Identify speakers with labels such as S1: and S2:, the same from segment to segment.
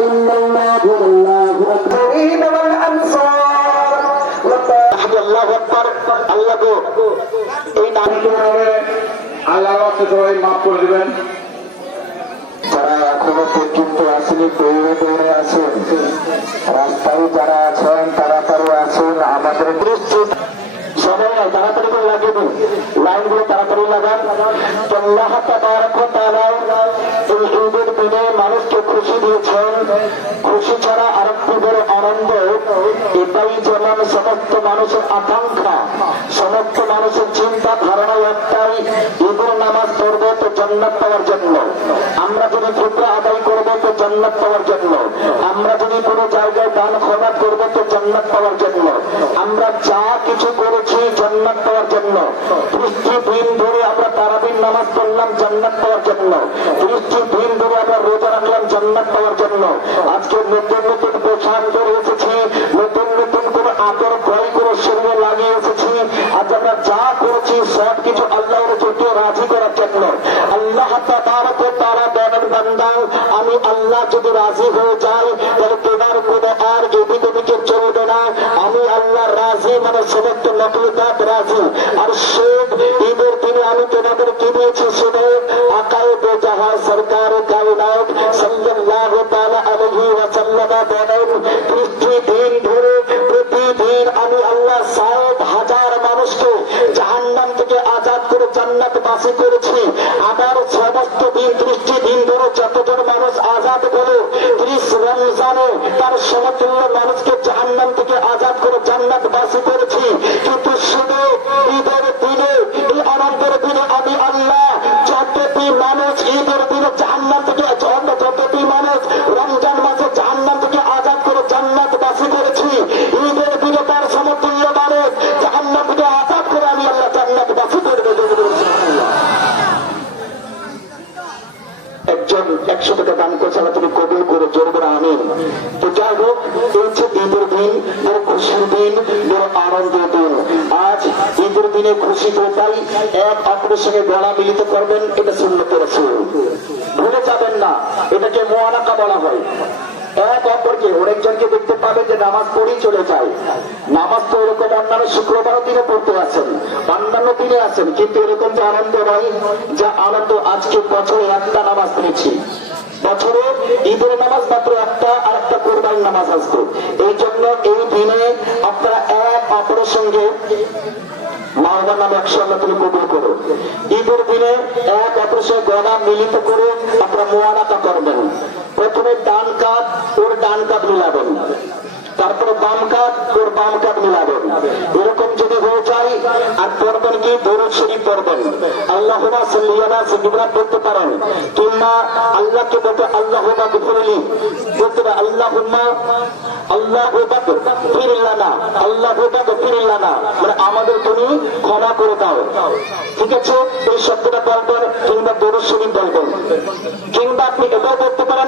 S1: إلا الله والله أكبر والأنصار
S2: আল্লাহ আকবার আল্লাহ গো এই নাম
S3: আল্লাহ রাস্তায় সবাই মাফ করে দিবেন
S2: যারা এখনো পর্যন্ত আসেনি দৌড়ে দৌড়ে আসুন রাস্তায় যারা আছেন তাড়াতাড়ি আসুন আমাদের দৃষ্টি তাড়াতাড়ি করে লাগিয়ে দিন। লাইনগুলো তাড়াতাড়ি লাগান। তো আল্লাহ তাবারক ওয়া তাআলা এই ঈদের দিনে মানুষকে খুশি দিয়েছেন। খুশি ছাড়া আর বড় আনন্দ। এটাই যেমন সমস্ত মানুষের আকাঙ্ক্ষা, সমস্ত মানুষের চিন্তা ধারণা একটাই, ঈদের নামাজ পড়ব তো জান্নাত পাওয়ার জন্য। আমরা যদি ফিতরা আদায় করব তো জান্নাত পাওয়ার জন্য। আমরা যদি কোনো জায়গায় দান খরচ করব তো জান্নাত পাওয়ার জন্য, আমরা যা কিছু করেছি জান্নাত পাওয়ার জন্য। ত্রিশটি দিন ধরে আমরা তারাবির নামাজ পড়লাম জান্নাত পাওয়ার জন্য। ত্রিশটি দিন ধরে আমরা রোজা রাখলাম জান্নাত পাওয়ার জন্য। আজকে নতুন নতুন পোশাক পরে এসেছি, নতুন নতুন কোন আদর লাগিয়ে এসেছি আজ আমরা যা করেছি, সব কিছু আল্লাহর চোখে রাজি করার জন্য। আল্লাহ ওয়া তাআলা বলেন, বান্দা, আমি আল্লাহ যদি রাজি হয়ে যাই, তাহলে তোমার কোনো আর এদিক ওদিকে চলবে না। আমি আল্লাহ রাজি মানে সমস্ত নকলিকাত রাজি। আর শেখ, ঈদের দিনে আমি তোমাদের কি দিয়েছি শুনে, আকায় বেজাহা সরকার বাসী করেছি। আমার সমস্ত দিন ত্রিশটি দিন ধরে যতজন মানুষ আজাদ করে ত্রিশ রমজানে তার সমতুল্য মানুষকে জাহান্নাম থেকে আজাদ করে জান্নাত বাসী করেছি। কিন্তু শুধু ঈদের দিনে, এই আনন্দের দিনে আমি আল্লাহ একজন একশো টাকা দান করছে আল্লাহ, তুমি কবুল করে, জোর করে আনেন তো যাই হোক হচ্ছে ঈদের দিন বড় খুশির দিন, বড় আনন্দের দিন। আজ ঈদের দিনে খুশি তাই এক অপরের সঙ্গে গলা মিলিত করবেন, এটা শূন্য করেছে ভুলে যাবেন না, এটাকে মোয়ানাকা বলা হয়। এক অপরকে অনেকজনকে যে নামাজ পড়েই চলে যায়। নামাজ তো এরকম অন্যান্য শুক্রবার দিনে পড়তে আছেন, অন্যান্য দিনে আছেন, কিন্তু এরকম যে আনন্দ নয় যা আনন্দ আজকে বছরে একটা নামাজ পেয়েছি বছরে ঈদের নামাজ মাত্র একটা আর একটা কোরবানির নামাজ আসতো এই জন্য এই দিনে আপনারা এক অপরের সঙ্গে মা নামে আল্লাহ তুমি কবুল করো ঈদের দিনে এক অপরের সঙ্গে গণা মিলিত করে আপনারা মোয়ানাকা করবেন। প্রথমে ডান কাত ওর ডান কাপ মিলাবেন। তারপরে বাম কাঠ ওর বাম কাত মিলাবেন এরকম যদি হয়ে যায়, আর পড়বেন কি? দরুদ শরীফ পড়বেন। আল্লাহ সাল্লিয়ানা পারেন কিংবা আল্লাহকে বলতে আল্লাহ গফরলি বলতে পারে। আল্লাহ আল্লাহ ফিরিল্লানা আল্লাহ মানে আমাদের তুমি ক্ষমা করে দাও। ঠিক আছে? এই শব্দটা বলবেন কিংবা দরুদ শরীফ বলবেন। কিংবা আপনি এটাও বলতে পারেন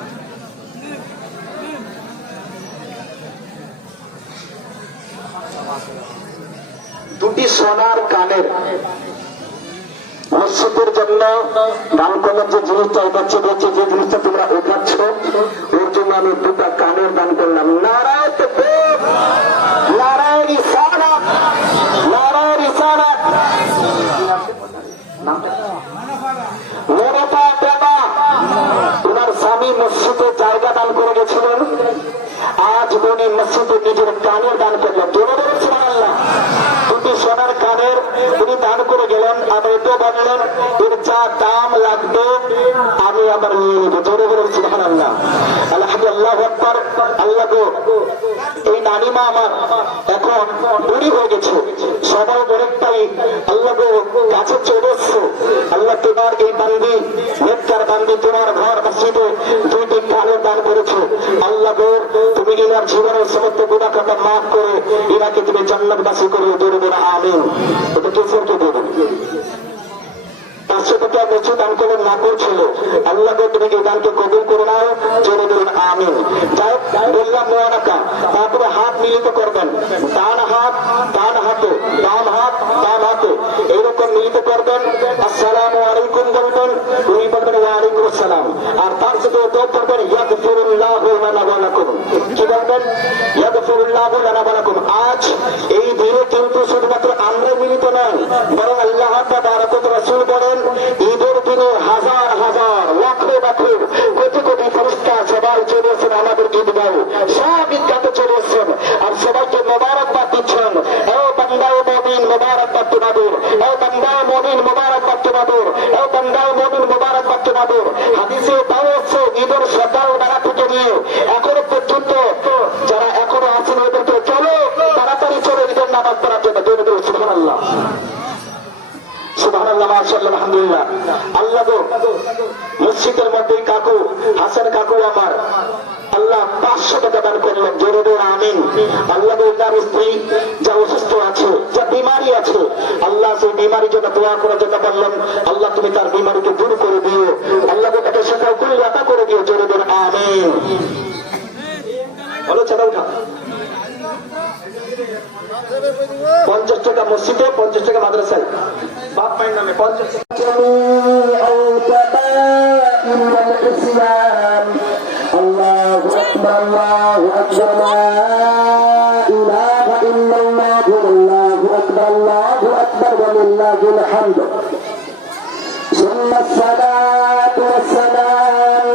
S2: দুটি সোনার কানের মসজিদের জন্য দান করলাম যে জিনিসটা উঠাচ্ছে বলছে যে জিনিসটা তোমরা উঠাচ্ছ ওর জন্য আমি দুটা কানের দান করলাম। নারায় নারায়ণ নারায়ণ স্বামী মসজিদে জায়গা দান করে গেছিলেন। আজ উনি মসজিদে নিজের কানের দান করলেন দুটি সোনার কানের উনি দান করে গেলেন আবার এটাও বললেন এর যা দাম লাগবে, আমি আবার নিয়ে নেব। জোরে বলেছেন আল্লাহ আল্লাহ গো, এই নানিমা আমার এখন বুড়ি হয়ে গেছে। সবাই অনেকটাই আল্লাহ গো, কাছে চলে আল্লাহ তোমার এই বান্দি, নেককার বান্দি তোমার ঘর মসজিদে দুইটি কানের দান করেছে। আল্লাহ গো ইনার জীবনের সমস্ত গুণা কথা মাফ করে ইনাকে তুমি জান্নাতবাসী করে দৌড়ে দৌড়ে আমিন। এটা দেবেন পাঁচশো টাকা তুমি জোরে আমিন। তারপরে হাত মিলিত করবেন। ডান হাত, ডান হাতে বাম হাত বাম হাতে এইরকম করবেন আসসালামু আলাইকুম বলবেন দুই বলবেন ওয়ালাইকুম আসসালাম। আর তার সাথে দোয়া করবেন ইয়াগফিরুল্লাহু লানা ওয়া কি বলবেন? ইয়াগফিরুল্লাহু লানা ওয়া আজ এই দিনে কিন্তু শুধুমাত্র আমরা মিলিত নয় বরং আল্লাহ তাবারক ওয়া রাসূল বলেন, ঈদের দিনে হাজার হাজার লক্ষ লক্ষ কোটি কোটি ফেরেশতা সবাই চলে এসেছেন আমাদের ঈদগাহ। সব ঈদগাতে চলে এসেছেন। আর সবাইকে মোবারকবাদ দিচ্ছেন। ও বান্দাও মুমিন, মোবারকবাদ তোমাদের। ও মোবারকবাদ বান্দাও মুমিন মোবারকবাদ তোমাদের হাদিসে তাও হচ্ছে ঈদের সকাল বেলা থেকে নিয়ে এখনও পর্যন্ত যারা এখনও আছেন ওদেরকে চলো, তাড়াতাড়ি চলো ঈদের নামাজ পড়ার জন্য। দৌড়ে সুবহানাল্লাহ। সুবহানাল্লাহ আলহামদুলিল্লাহ। আল্লাহ মধ্যে কাকু, হাসান কাকু আমার, আল্লাহ পাঁচশো টাকা দান করলেন, জোরে আমিন। আল্লাহ যার স্ত্রী যা অসুস্থ আছে, যা বিমারি আছে, আল্লাহ বিমারির জন্য দোয়া করার জন্য বললেন আল্লাহ তুমি তার বিমারিকে দূর করে দিও আল্লাহ তাকে সেখানে কুল্লাতা করে দিও জোরে জোরে আমিন বলো চাঁদা উঠা পঞ্চাশ টাকা মসজিদে পঞ্চাশ টাকা মাদ্রাসায় বাপ মায়ের নামে পঞ্চাশ টাকা
S1: ولله الحمد ثم الصلاة والسلام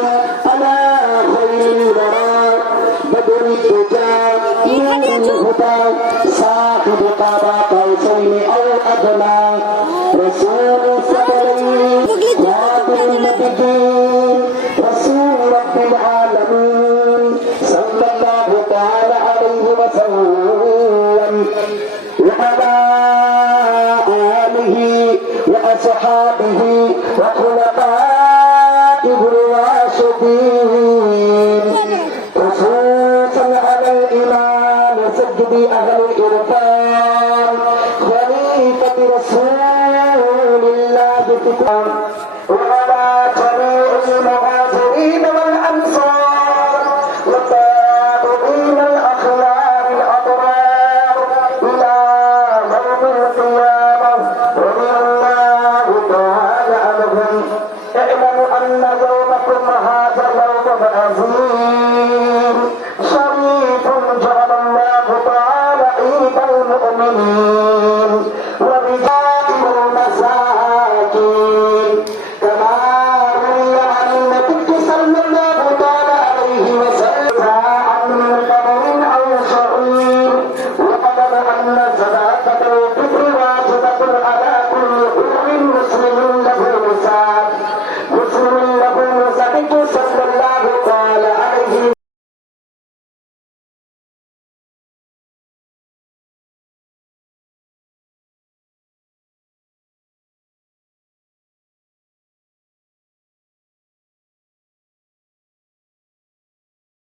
S1: على خير الورى بدر الدجى نور الهدى صاحب قضاء قوسين أو أدنى رسول
S2: وأصحابه وخلفائه الراشدين خصوصا على الإمام سجد أهل الإرفان خليفة رسول الله في وعلى جميع يومكم هذا يوم عظيم